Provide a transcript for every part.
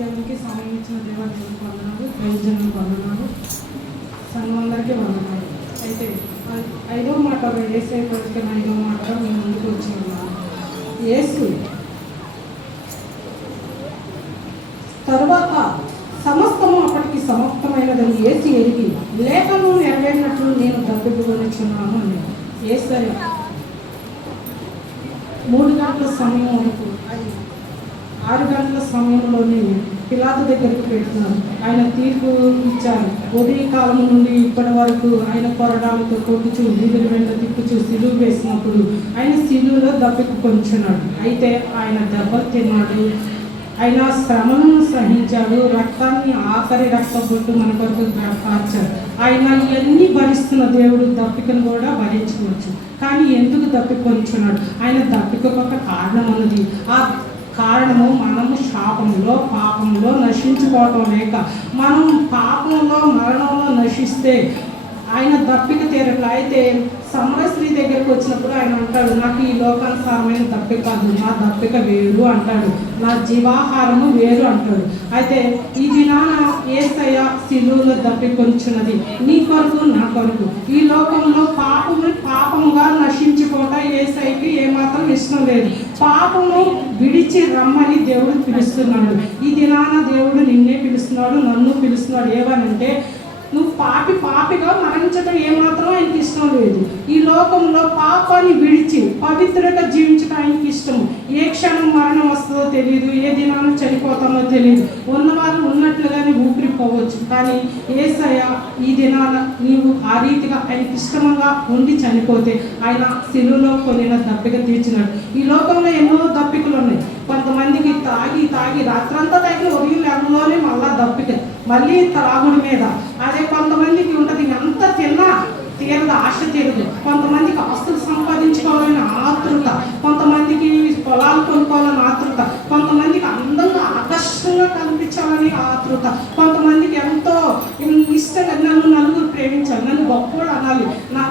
దేవునికి సమయం ఇచ్చిన దేవునికి వందనాలు, ప్రయోజనం వందనాలు, సంఘందరికీ వందనాలు. అయితే 5వ మాట యేసే పలికిన 5వ మాట మేము ముందుకు వచ్చి ఉన్నాము. యేసు తరువాత సమస్తము అప్పటికి సమాప్తమైనదని యేసు ఎరిగి లేఖను నెరవేరినట్లు నేను తప్పిపోనిచున్నాను అని. యేసయ్య 3 గంటల సమయం వరకు 6 గంటల సమయంలోనే పిలాతు దగ్గరికి పెట్టినారు. ఆయన తీర్పు ఇచ్చారు. ఉదయకాలం నుండి ఇప్పటి వరకు ఆయన కొరడాలతో కొట్టుచు వీధుల వెంట తిప్పుచు సిలువ వేసినప్పుడు ఆయన సిలువలో దప్పికి కొంచున్నాడు. అయితే ఆయన దెబ్బలు తిన్నాడు, ఆయన శ్రమను సహించాడు, రక్తాన్ని ఆఖరి రక్తబొట్టు మన కొరకు కార్చాడు. ఆయన ఇవన్నీ భరిస్తున్న దేవుడు దప్పికను కూడా భరించవచ్చు. కానీ ఎందుకు దప్పిక కొంచున్నాడు? ఆయన దప్పిక ఒక కారణం ఉన్నది. ఆ కారణము మనము శాపంలో పాపంలో నశించుకోవటం లేక మనం పాపంలో మరణంలో నశిస్తే ఆయన దప్పిక తీరట్లా. అయితే సమరస్త్రీ దగ్గరికి వచ్చినప్పుడు ఆయన అంటాడు, నాకు ఈ లోకానుసారమైన దప్పిక కాదు, నా దప్పిక వేరు అంటాడు, నా జీవాహారము వేరు అంటాడు. అయితే ఈ దినాన యేసయ్య సిలువలో దప్పికొంచున్నది నీ కొరకు నా కొరకు. ఈ లోకంలో పాపముగా నశించుకోవటం యేసయ్యకి ఏమాత్రం ఇష్టం లేదు. పాపము విడిచి రమ్మని దేవుడు పిలుస్తున్నాడు. ఈ దినాన దేవుడు నిన్నే పిలుస్తున్నాడు, నన్ను పిలుస్తున్నాడు. ఏమనంటే నువ్వు పాపిగా మరణించడం ఏమాత్రం ఆయనకి ఇష్టం లేదు. ఈ లోకంలో పాపాన్ని విడిచి పవిత్రగా జీవించడం ఆయనకి ఇష్టము. ఏ క్షణం మరణం వస్తుందో తెలియదు, ఏ దినాన్ని చనిపోతామో తెలియదు. ఉన్నవాళ్ళు ఉన్నట్లుగానే ఊపిరిపోవచ్చు. కానీ యేసయ్య ఈ దినాన నీవు ఆ రీతిగా ఆయనకి ఇష్టంగా ఉండి చనిపోతే ఆయన సిలువలో కొనిన దప్పిక తీర్చినాడు. ఈ లోకంలో ఎన్నో దప్పికలు ఉన్నాయి. కొంతమందికి తాగి రాత్రంతా తాగి ఉదయం లేకలోనే మళ్ళా దప్పిక, మళ్ళీ త్రాగుడి మీద. అదే కొంతమందికి ఉంటుంది, ఎంత తిన్నా తీరదు, ఆశ తీరదు. కొంతమందికి ఆస్తులు సంపాదించుకోవాలని ఆతృత, కొంతమందికి పొలాలు కొనుక్కోవాలని ఆతృత, కొంతమందికి అందంగా ఆకర్షణగా కనిపించాలని ఆతృత, కొంతమందికి ఎంతో ఇష్టంగా నన్ను నలుగురు ప్రేమించాలి, నన్ను గొప్పవాడు అనాలి.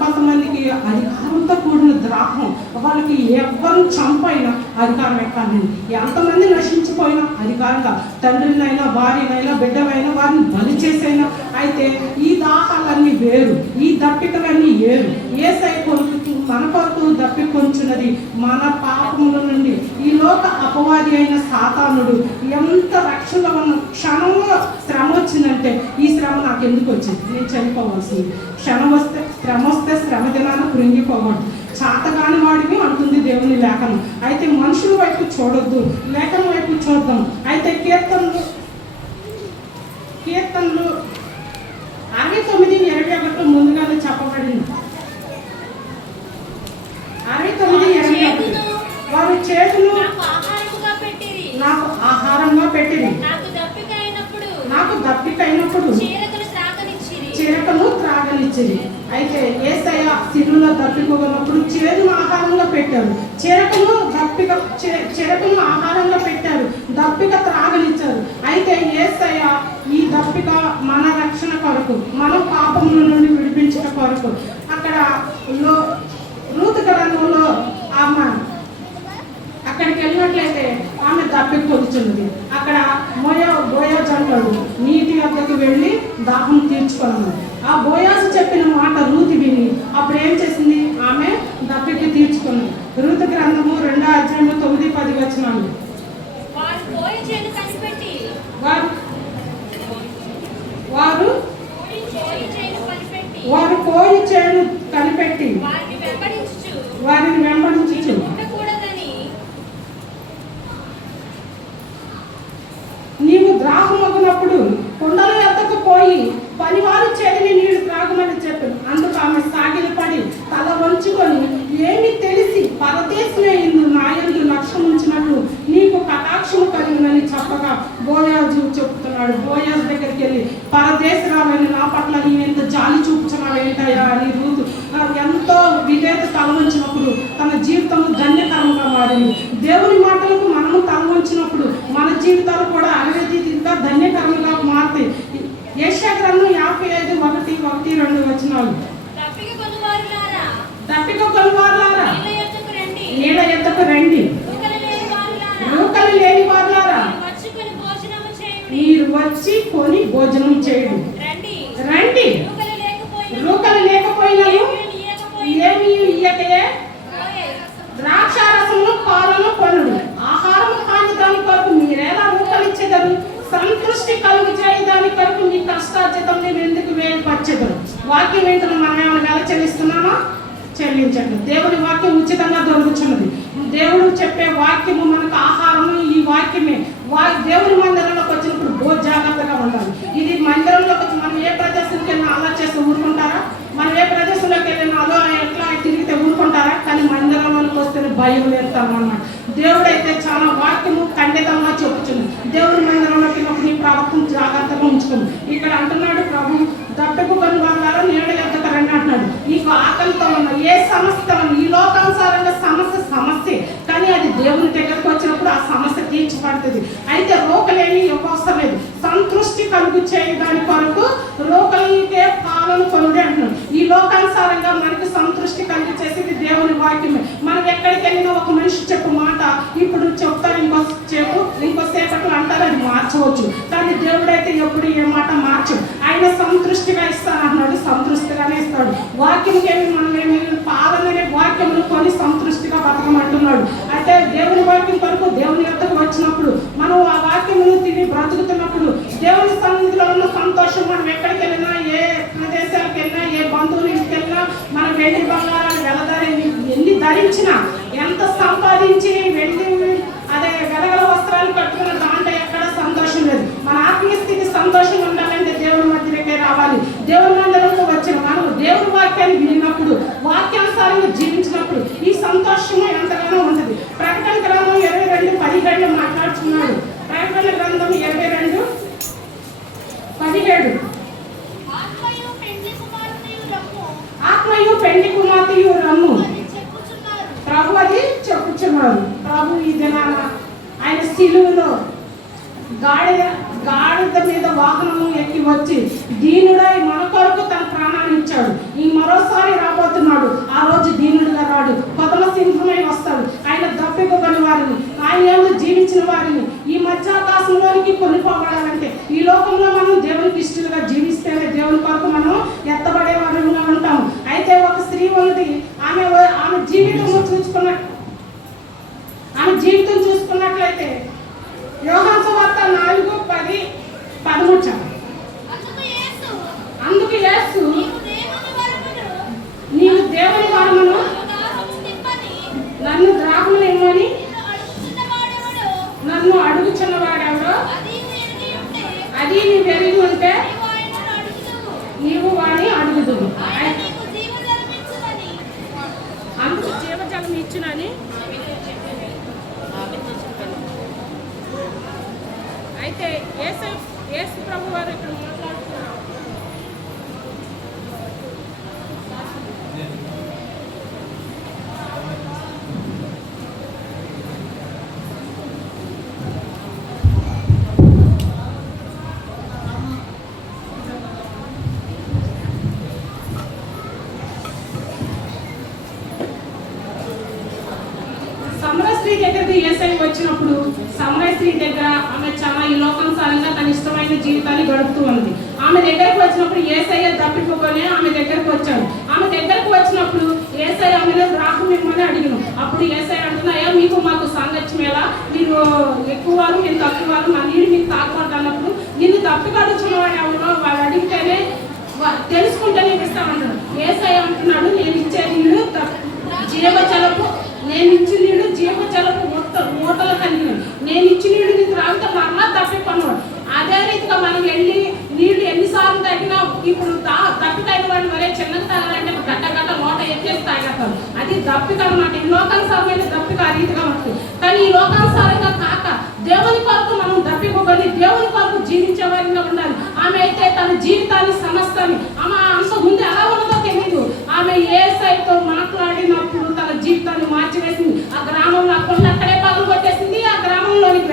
కొంతమందికి అధికారంతో కూడిన ద్రాహం, వాళ్ళకి ఎవరిని చంపైనా అధికారం ఎక్కాలి. ఎంతమంది నశించిపోయినా అధికారంగా తండ్రినైనా భార్యనైనా బిడ్డలైనా వారిని బలి చేసైనా. అయితే ఈ దాహాలన్నీ వేరు, ఈ దప్పికలన్నీ వేరు. యేసయ్య కొరకు మన కొరకు దప్పికొంచున్నది మన పాపముల నుండి. ఈ లోక అపవాది అయిన సాతానుడు ఎంత రక్షణ ఉన్న క్షణంలో శ్రమ వచ్చిందంటే, ఈ శ్రమ నాకు ఎందుకు వచ్చింది, నేను చనిపోవాల్సింది. శ్రమ వస్తే శ్రమ దినాన కృంగిపోవద్దు. చాతగాని వాడివి అంటుంది దేవుని లేఖనం. అయితే మనుషుల వైపు చూడొద్దు, లేఖనం వైపు చూద్దాం. అయితే కీర్తనలు 69:21 ముందుగానే చెప్పబడింది. 69:21 వారు చేతులు నాకు ఆహారంగా పెట్టిరి, నాకు దప్పిక అయినప్పుడు చిరకను త్రాగనిచ్చిరి. అయితే యేసయ్య సిలువలో దప్పికొన్నప్పుడు చేదును ఆహారంగా పెట్టారు, చిరకను ఆహారంగా పెట్టారు, దప్పిక త్రాగనిచ్చారు. అయితే యేసయ్య ఈ దప్పిక మన రక్షణ కొరకు, మన పాపముల నుండి విడిపించడం కొరకు. అక్కడ రూతు గ్రంథంలో ఆమె అక్కడికి వెళ్ళినట్లయితే ఆమె దప్పిక పొందుతున్నది. అక్కడ బోయాజు అంటాడు, నీటి వద్దకు వెళ్ళి దాహం తీర్చుకోవాలి. ఆ బోయాజు చెప్పిన మాట రూతు విని అప్పుడు ఏం చేసింది, అన్నాడు. బోయాజు దగ్గరికి వెళ్ళి, పరదేశరాలైన నా పట్ల నీవెంత జాలి చూపుచున్నావు ఏంటయ్యా అని రూతు ఎంతో విధేయత తలవంచినప్పుడు తన జీవితం ధన్యకరంగా మారింది. దేవుని మాటలకు మనము తలవంచినప్పుడు మన జీవితాలు కూడా అవిధీతిగా ధన్యకరంగా మారుతాయి. యెషయా గ్రంథం 55:1-2 వచనాలు. దప్పిక కొలువారులారా నీళ్ళ యొద్దకు రండి, రూకలు లేని వారులారా మీరు వచ్చి కొని భోజనం చేయండి. రండి, రూకలు లేకపోయినను ఏమి ఇయ్యకయే ద్రాక్షారసమును పాలను కొనుడు. ఆహారము కాని దాని కొరకు మీరేలా రూకలు ఇచ్చేదరు? సంతృష్టి కలుగు చేయి దాని కొరకు మీ కష్టార్జితం నేను ఎందుకు వేయపరచెదరు? వాక్యం ఏంటో మనం ఏమైనా నెల చెల్లిస్తున్నామా? చెల్లించండి. దేవుని వాక్యం ఉచితంగా దొరుకుతున్నది. దేవుడు చెప్పే వాక్యము మనకు ఆహారము. ఈ వాక్యమే దేవుని మందిరంలోకి వచ్చినప్పుడు బహు జాగ్రత్తగా ఉండాలి. ఇది మందిరంలోకి వచ్చి మనం ఏ ప్రదేశానికి వెళ్ళినా అలా చేస్తే ఊరుకుంటారా? మనం ఏ ప్రదేశంలోకి వెళ్ళినా అలా ఎట్లా తిరిగితే ఊరుకుంటారా? కానీ మందిరంలోకి వస్తే భయం లేస్తామన్నమాట. దేవుడైతే చాలా వాక్యము ఖండితంగా చెప్పుచుంది. దేవుని మందిరంలోకి వెళ్ళినప్పుడు నీ ప్రవర్తన జాగ్రత్తగా ఉంచుకుంది. ఇక్కడ అంటున్నాడు ప్రభు, దప్పిక కొలువారులారా నీళ్ళ యొద్దకు రండి అంటున్నాడు. నీకు ఆకలితో ఉన్న ఏ సమస్య, ఈ లోకానుసారంగా సమస్య, కానీ అది దేవుని దగ్గరకు వచ్చినప్పుడు ఆ సమస్య తీర్చబడుతుంది. అయితే రోకలేని అవసరం లేదు. సంతృష్టి కలుగు చేయి దాని కొరకు రోకలికే పాలను కొనుడి అంటున్నాడు. ఈ లోకానుసారంగా మనకి సంతృష్టి కలిగి చేసేది దేవుని వాక్యమే. మనం ఎక్కడికి వెళ్ళినా ఒక మనిషి చెప్పు మాట ఇప్పుడు చెప్తారు, ఇంకోసేపట్లో అంటారు, అది మార్చవచ్చు. కానీ దేవుడైతే ఎప్పుడు ఏ మాట మార్చడు. ఆయన సంతృష్టిగా ఇస్తానంటున్నాడు, సంతృష్టిగానే ఇస్తాడు. వాక్యంకేమి మనం ఏమి పాలననే వాక్యములు కొని సంతృష్టిగా బతకమంటున్నాడు. అయితే దేవుని వాక్యం కొరకు దేవుని యొద్దకు వచ్చినప్పుడు మనం ఆ వాక్యమును తిని బ్రతుకుతున్నప్పుడు దేవుని సన్నిధిలో ఉన్న సంతోషం, మనం ఎక్కడికి వెళ్ళినా, ఏ ప్రదేశాలకు వెళ్ళినా, ఏ బంధువుల ఇంటికి వెళ్ళినా, మన వెండి బంగారాలు ఎన్ని ధరించినా, ఎంత సంపాదించి వెండి అదే వెలగల వస్త్రాలు కట్టుకున్న దాంట్లో ఎక్కడ సంతోషం లేదు. మన ఆత్మీయ స్థితి సంతోషంగా ఉండాలంటే దేవుని మధ్యలోకే రావాలి. దేవుని మందిరంలో వచ్చిన మనం దేవుని వాక్యాన్ని వినినప్పుడు, వాక్యానుసారంగా జీవించినప్పుడు ఈ సంతోషము ఎంతగానో ఉంటుంది. ప్రకటన గ్రంథం 22:17 మాట్లాడుతున్నాడు. ప్రకటన గ్రంథం 22:17 ఆత్మయు పెండి కుమార్తెయు రమ్ము ప్రభు అది చెప్పుచున్నారు. ప్రభు ఈ దినాన ఆయన శిలువలో గాడిద మీద వాహనము ఎక్కి వచ్చి దీనుడై మన కొరకు తన ప్రాణాన్ని ఇచ్చాడు. ఈ మరోసారి రాబోతున్నాడు. ఆ రోజు దీనుడుగా రాడు, కొదల సింహమై వస్తాడు. ఆయన దప్పికని వారిని, ఆయన జీవించిన వారిని ఈ మధ్యాకాశంలోనికి కొనిపోబడాలంటే ఈ లోకంలో మనం దేవునికి ఇష్టలుగా జీవిస్తేనే దేవుని కొరకు మనం ఎత్తబడే వారిగా ఉంటాము. అయితే ఒక స్త్రీ ఉన్నది, ఆమె జీవితం చూసుకున్నట్లయితే యోహాను సువార్త 4:10-13 అందుకు యేసు నీవు దేవుని వరమును నన్ను ద్రాక్షను ఇమ్మని నన్ను అడుగుచున్నవాడెవడో అది నీవు ఎరిగి ఉంటే నీవు వాడిని అడుగుదువు, అందుకు జీవజలం ఇచ్చునని. అయితే యేసు ప్రభు వారు ఇక్కడ మాట్లాడుతున్నారు. సమరస్త్రీ దగ్గరికి యేసయ్య వచ్చినప్పుడు, సమరస్త్రీ దగ్గర ఆమె చాలా ఈ లోకానుసారంగా తన ఇష్టమైన జీవితాన్ని గడుపుతూ ఉంది. ఆమె దగ్గరకు వచ్చినప్పుడు యేసయ్య తప్పిపోకొని ఆమె దగ్గరకు వచ్చాడు. ఆమె దగ్గరకు వచ్చినప్పుడు యేసయ్య ఆమెను ద్రాక్ష ఇమ్మని అడిగిను. అప్పుడు యేసయ్య అంటున్నాయా, మీకు మాకు సాంగత్యం ఎలా? మీరు ఎక్కువ వాళ్ళు, నేను తక్కువ వాళ్ళు, మా నీళ్ళు మీకు తాకూడదు అన్నప్పుడు నిన్ను తప్పికడుచున్నవాడు ఎవరో వాళ్ళు అడిగితేనే తెలుసుకుంటేనే ఇస్తామంటాడు. యేసయ్య అంటున్నాడు, నేను ఇచ్చే నీళ్ళు జీవజలపు, నేను ఇచ్చిన నీళ్ళు జీవజలపు మూటలు కలిగిన, నేను ఇచ్చిన నీళ్ళు నీకు త్రాగితే మరలా తప్పికొన్నాడు. అదే రీతిగా మనం వెళ్ళి నీళ్ళు ఎన్నిసార్లు తగ్గినా, ఇప్పుడు తప్పి తగిన వాడిని మరే చిన్నగా తాగాలంటే గట్ట మూట ఎత్తేసి తాగేస్తాం. అది దప్పిక అన్నమాట. ఈ లోకానుసారమైన దప్పిక ఆ రీతిగా ఉంటుంది. కానీ ఈ లోకానుసారంగా కాక దేవుని కొరకు మనం దప్పికొని దేవుని కొరకు జీవించే వారిగా ఉండాలి. ఆమె అయితే తన జీవితాన్ని సమస్తాన్ని ఆమె అంత ముందు ఎలా ఉన్నదో తెలియదు. ఆమె యేసయ్యతో మాట్లాడినప్పుడు తన జీవితాన్ని మార్చివేసింది. ఆ గ్రామంలో ఆ కొండ అక్కడే పగలు కొట్టేసింది. ఆ గ్రామంలోనికి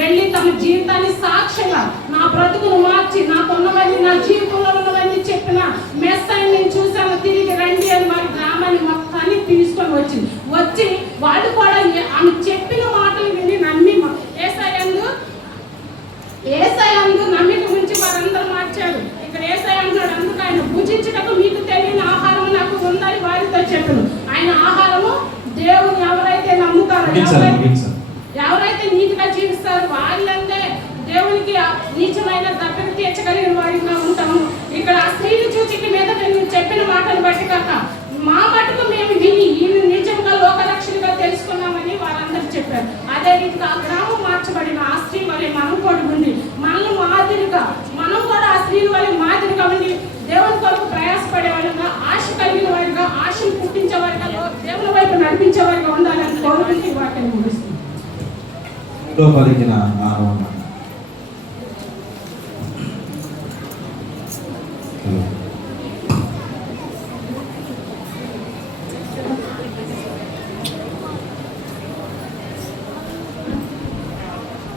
వెళ్ళి తన జీవితాన్ని సాక్షిగా నా బ్రతుకును మార్చి నాకున్నవన్నీ నా జీవితంలో ఉన్నవన్నీ చెప్పిన మెస్సయ్య నేను చూశాను, తిరిగి రండి అని వారి గ్రామాన్ని మొత్తాన్ని తీసుకొని వచ్చి వాళ్ళు కూడా ఆమె చెప్పిన మాటలు విని నమ్మి యేసయ్యందు నమ్మిక గురించి వారందరూ మార్చారు. ఇక్కడ యేసయ్య అంటున్నాడు, అందుకు ఆయన భుజించుటకు మీకు తెలియని ఆహారం నాకు ఉందని వారితో చెప్పాను. ఆయన ఆహారము దేవుని ఎవరైతే నమ్ముతారో ఎవరైతే నీతిగా జీవిస్తారో వాళ్ళంటే దేవునికి నీచమైన దప్పిక తీర్చగలిగిన వారిగా ఉంటాము. ఇక్కడ ఆ స్త్రీని చూచి మీద నువ్వు చెప్పిన మాటను బట్టి కాక మా మటుకు మేము విని ఈయన నిజంగా లోకరక్షణగా తెలుసుకున్నామని వారందరూ చెప్పారు. అదే రీతిగా ఆ గ్రామం మార్చబడిన ఆ స్త్రీ వలె మనం కూడా ఉండి మనల్ని మాదిరిగా మనం కూడా ఆ స్త్రీల వలె మాదిరిగా ఉండి దేవుని కొరకు ప్రయాసపడే వారిగా, ఆశ కలిగిన వారిగా, ఆశను పుట్టించే వారిగా, దేవుని వైపు నడిపించే వారిగా ఉండాలని కోరుకుంటూ వాటిని ముగిస్తుంది.